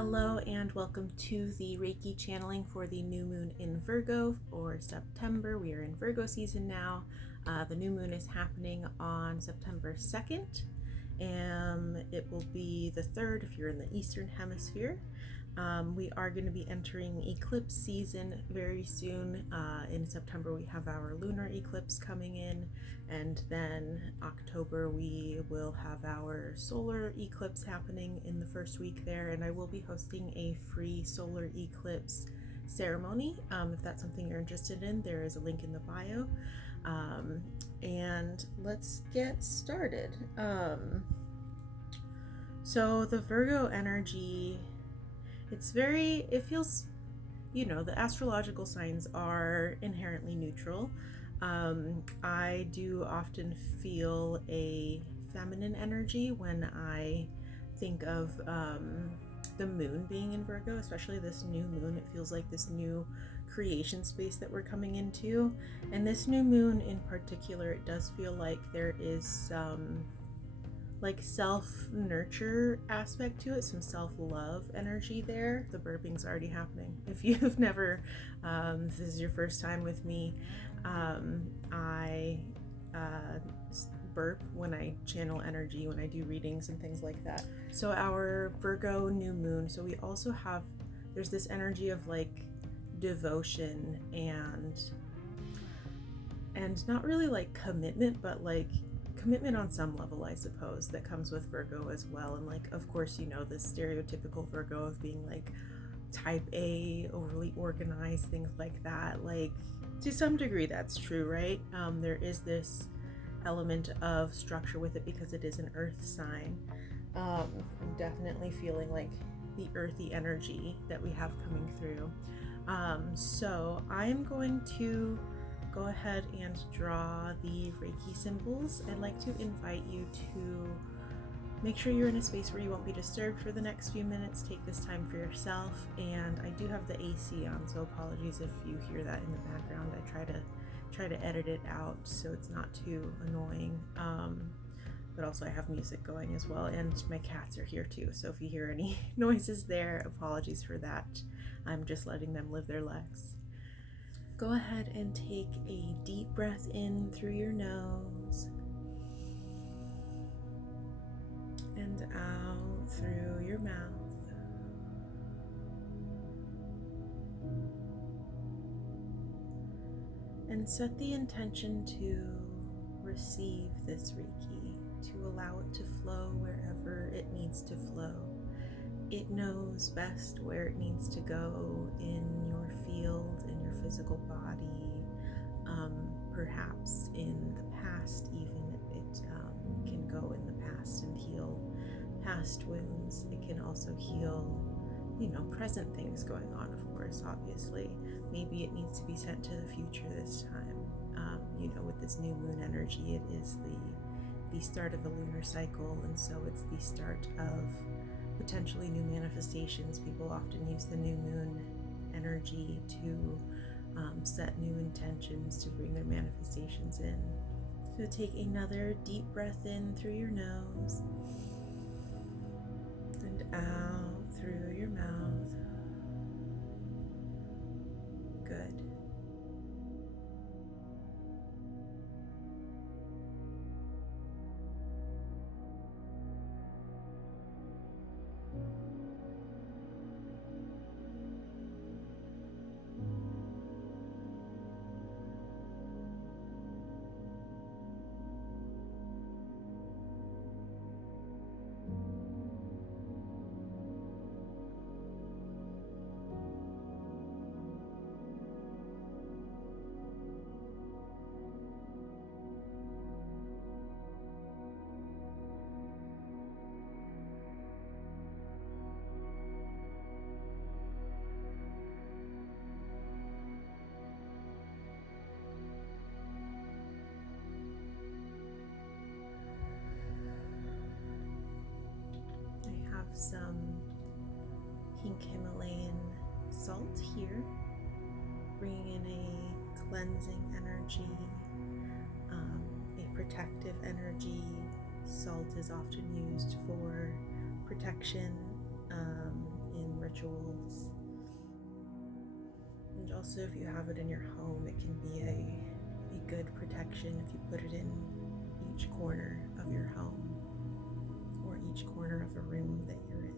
Hello and welcome to the Reiki channeling for the new moon in Virgo for September. We are in Virgo season now. The new moon is happening on September 2nd, and it will be the 3rd if you're in the Eastern Hemisphere. We are going to be entering eclipse season very soon. In September, we have our lunar eclipse coming in, and then October, we will have our solar eclipse happening in the first week there. And I will be hosting a free solar eclipse ceremony. If that's something you're interested in, there is a link in the bio. And let's get started. So the Virgo energy, it feels, the astrological signs are inherently neutral. I do often feel a feminine energy when I think of the moon being in Virgo, especially this new moon. It feels like this new creation space that we're coming into. And this new moon in particular, it does feel like there is some self-nurture aspect to it, some self-love energy there. The burping's already happening. If you've never, if this is your first time with me, I burp when I channel energy, when I do readings and things like that. So our Virgo new moon, so we also have, there's this energy of devotion and not really commitment, but commitment on some level, I suppose, that comes with Virgo as well. And of course, this stereotypical Virgo of being type A, overly organized, things like that. To some degree that's true, right? There is this element of structure with it because it is an earth sign. I'm definitely feeling the earthy energy that we have coming through. So I am going to go ahead and draw the Reiki symbols. I'd like to invite you to make sure you're in a space where you won't be disturbed for the next few minutes. Take this time for yourself, and I do have the AC on, so apologies if you hear that in the background. I try to edit it out so it's not too annoying. But also I have music going as well, and my cats are here too, so if you hear any noises there, apologies for that. I'm just letting them live their lives. Go ahead and take a deep breath in through your nose and out through your mouth. And set the intention to receive this Reiki, to allow it to flow wherever it needs to flow. It knows best where it needs to go in your field, in your physical body, perhaps in the past even. It can go in the past and heal past wounds. It can also heal, present things going on, of course, obviously. Maybe it needs to be sent to the future this time. With this new moon energy, it is the start of a lunar cycle, and so it's the start of potentially new manifestations. People often use the new moon energy to set new intentions, to bring their manifestations in. So take another deep breath in through your nose and out through your mouth. Good. Some pink Himalayan salt here, bringing in a cleansing energy, a protective energy. Salt is often used for protection in rituals. And also, if you have it in your home, it can be a good protection if you put it in each corner of your home or each corner of a room that you're in.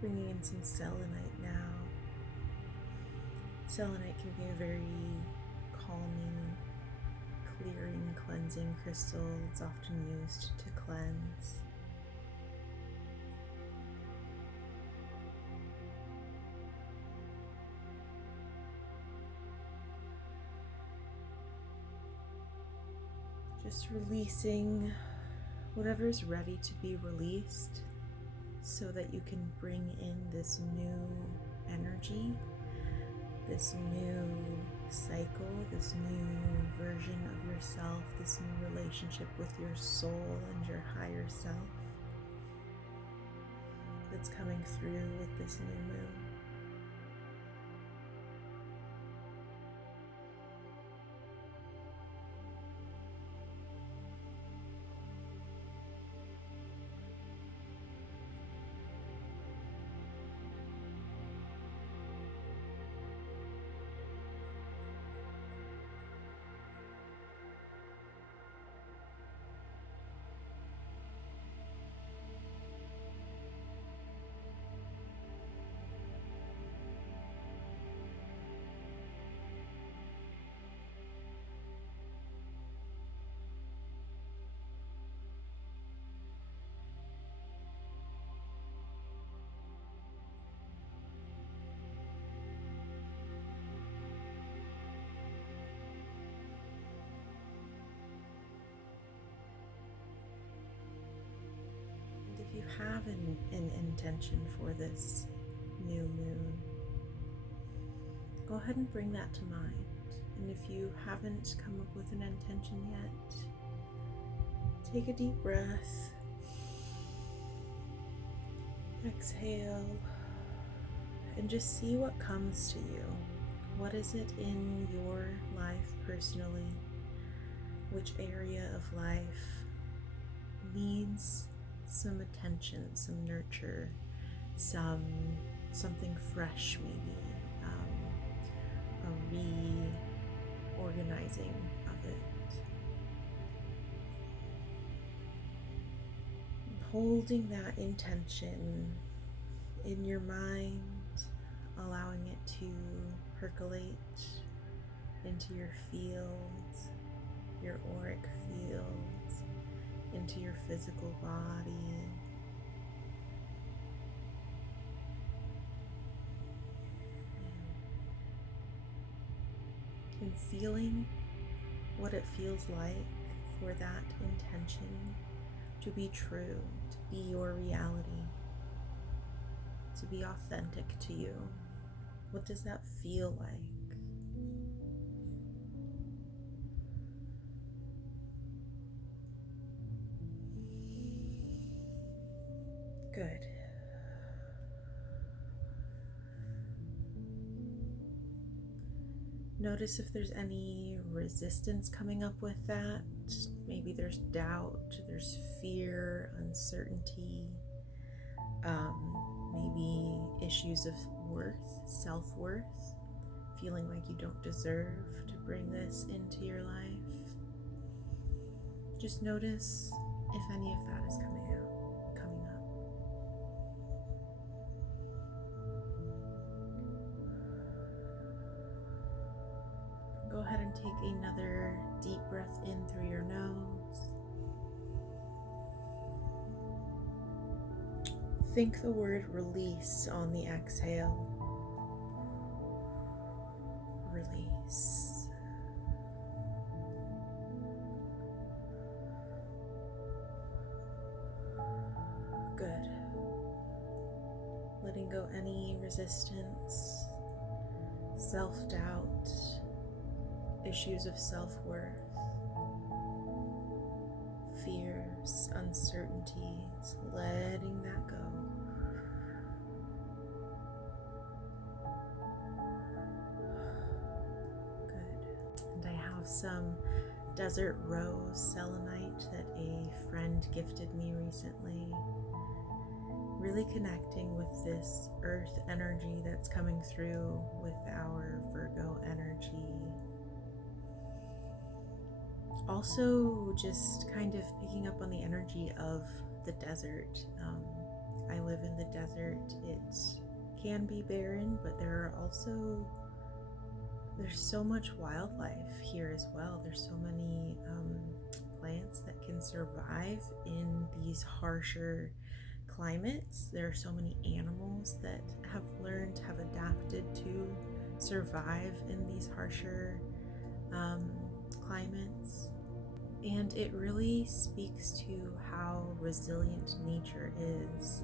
Bringing in some selenite now. Selenite can be a very calming, clearing, cleansing crystal. It's often used to cleanse. Just releasing whatever's ready to be released so that you can bring in this new energy, this new cycle, this new version of yourself, this new relationship with your soul and your higher self that's coming through with this new moon. If you have an intention for this new moon, go ahead and bring that to mind. And if you haven't come up with an intention yet, take a deep breath, exhale, and just see what comes to you. What is it in your life personally? Which area of life needs some attention, some nurture, something fresh, maybe a reorganizing of it. Holding that intention in your mind, allowing it to percolate into your fields, your auric fields, into your physical body. And feeling what it feels like for that intention to be true, to be your reality, to be authentic to you. What does that feel like? Good. Notice if there's any resistance coming up with that. Maybe there's doubt, there's fear, uncertainty, maybe issues of worth, self-worth, feeling like you don't deserve to bring this into your life. Just notice if any of that is coming up. Go ahead and take another deep breath in through your nose. Think the word release on the exhale. Release. Good. Letting go any resistance, self-doubt, issues of self-worth, fears, uncertainties, letting that go. Good. And I have some desert rose selenite that a friend gifted me recently. Really connecting with this earth energy that's coming through with our Virgo energy. Also, just kind of picking up on the energy of the desert. I live in the desert. It can be barren, but there's so much wildlife here as well. There's so many plants that can survive in these harsher climates. There are so many animals that have adapted to survive in these harsher climates. And it really speaks to how resilient nature is,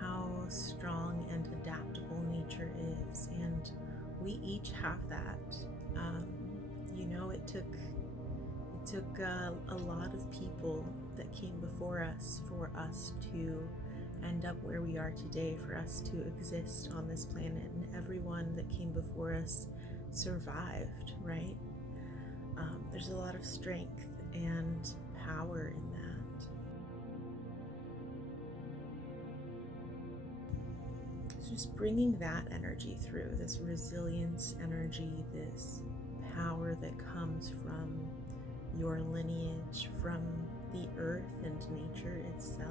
how strong and adaptable nature is, and we each have that. It took a lot of people that came before us for us to end up where we are today, for us to exist on this planet, and everyone that came before us survived, right? There's a lot of strength and power in that. So just bringing that energy through, this resilience energy, this power that comes from your lineage, from the earth and nature itself.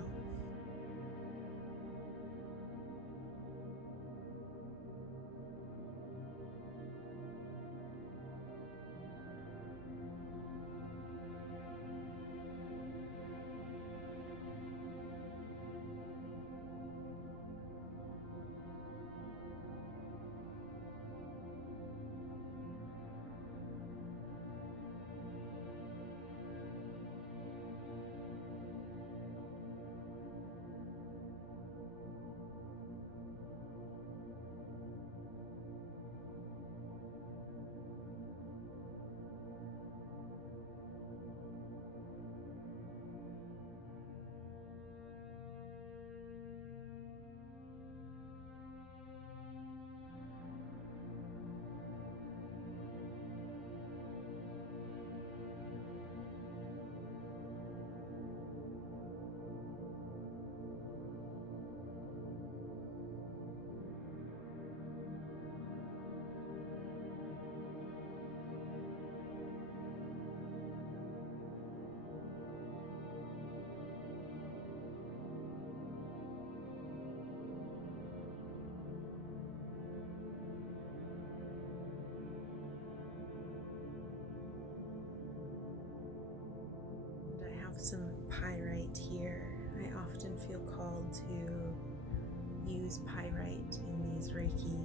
some pyrite here. I often feel called to use pyrite in these Reiki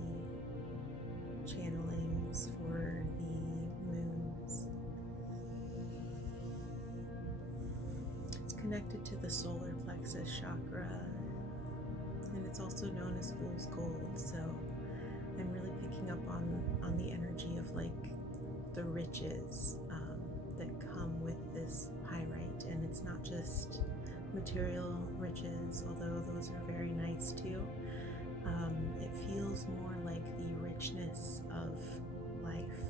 channelings for the moons. It's connected to the solar plexus chakra, and it's also known as fool's gold. So I'm really picking up on the energy of like the riches that come with this pyrite. And it's not just material riches, although those are very nice too. It feels more like the richness of life,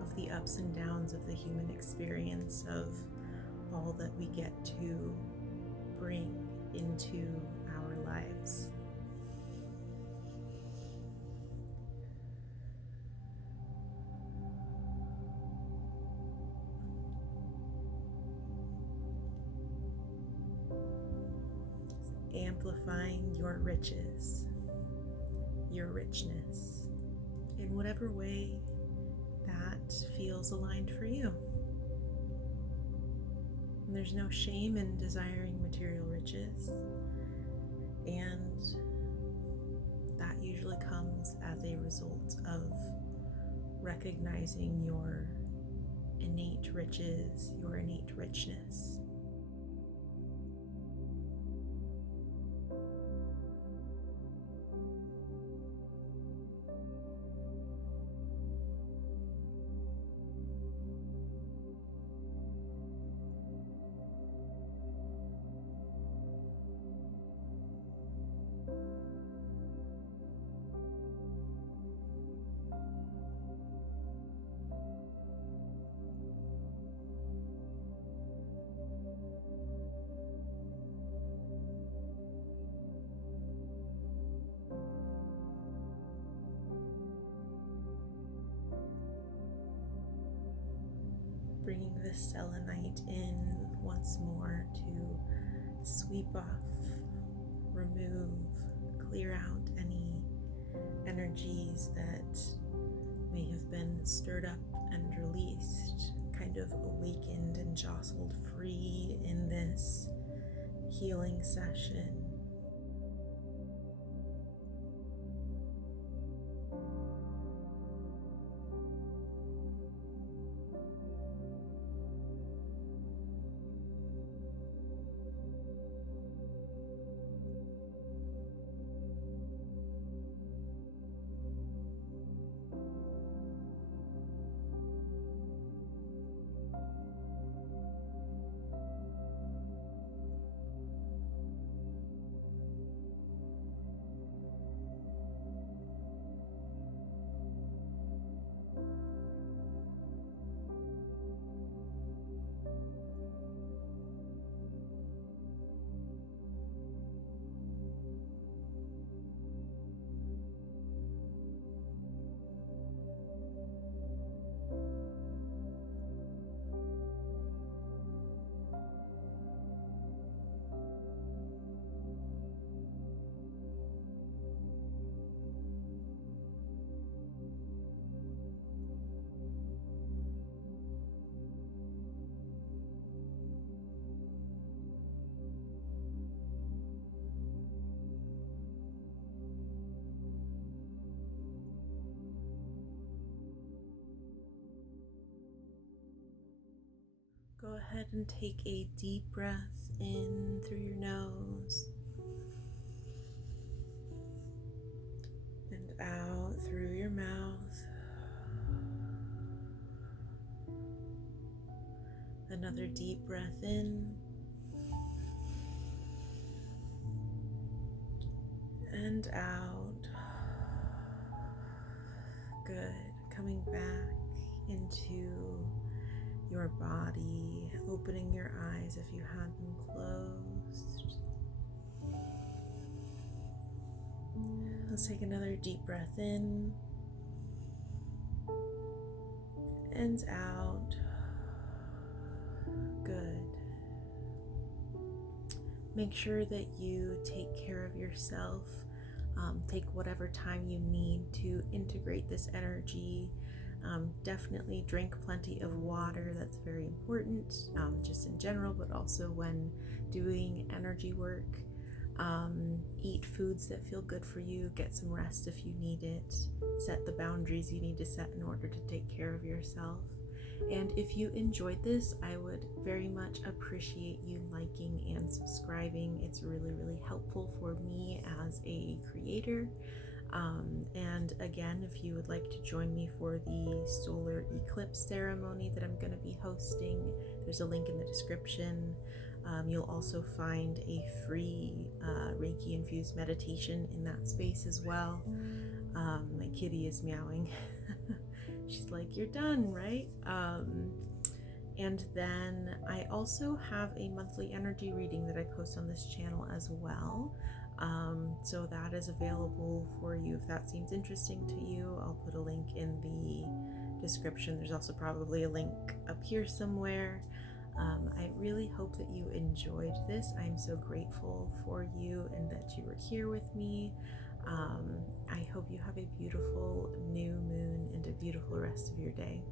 of the ups and downs of the human experience, of all that we get to bring into our lives. Amplifying your riches, your richness, in whatever way that feels aligned for you. And there's no shame in desiring material riches, and that usually comes as a result of recognizing your innate riches, your innate richness. Bringing this selenite in once more to sweep off, remove, clear out any energies that may have been stirred up and released, kind of awakened and jostled free in this healing session. Go ahead and take a deep breath in through your nose and out through your mouth. Another deep breath in and out. Good. Coming back into your body, opening your eyes if you had them closed. Let's take another deep breath in and out. Good. Make sure that you take care of yourself. Take whatever time you need to integrate this energy. Definitely drink plenty of water. That's very important, just in general, but also when doing energy work. Eat foods that feel good for you. Get some rest if you need it. Set the boundaries you need to set in order to take care of yourself. And if you enjoyed this, I would very much appreciate you liking and subscribing. It's really, really helpful for me as a creator. And again, if you would like to join me for the solar eclipse ceremony that I'm going to be hosting, there's a link in the description. You'll also find a free Reiki infused meditation in that space as well. My kitty is meowing. She's like, "You're done, right?" And then I also have a monthly energy reading that I post on this channel as well. So that is available for you if that seems interesting to you. I'll put a link in the description. There's also probably a link up here somewhere. I really hope that you enjoyed this. I'm so grateful for you and that you were here with me. I hope you have a beautiful new moon and a beautiful rest of your day.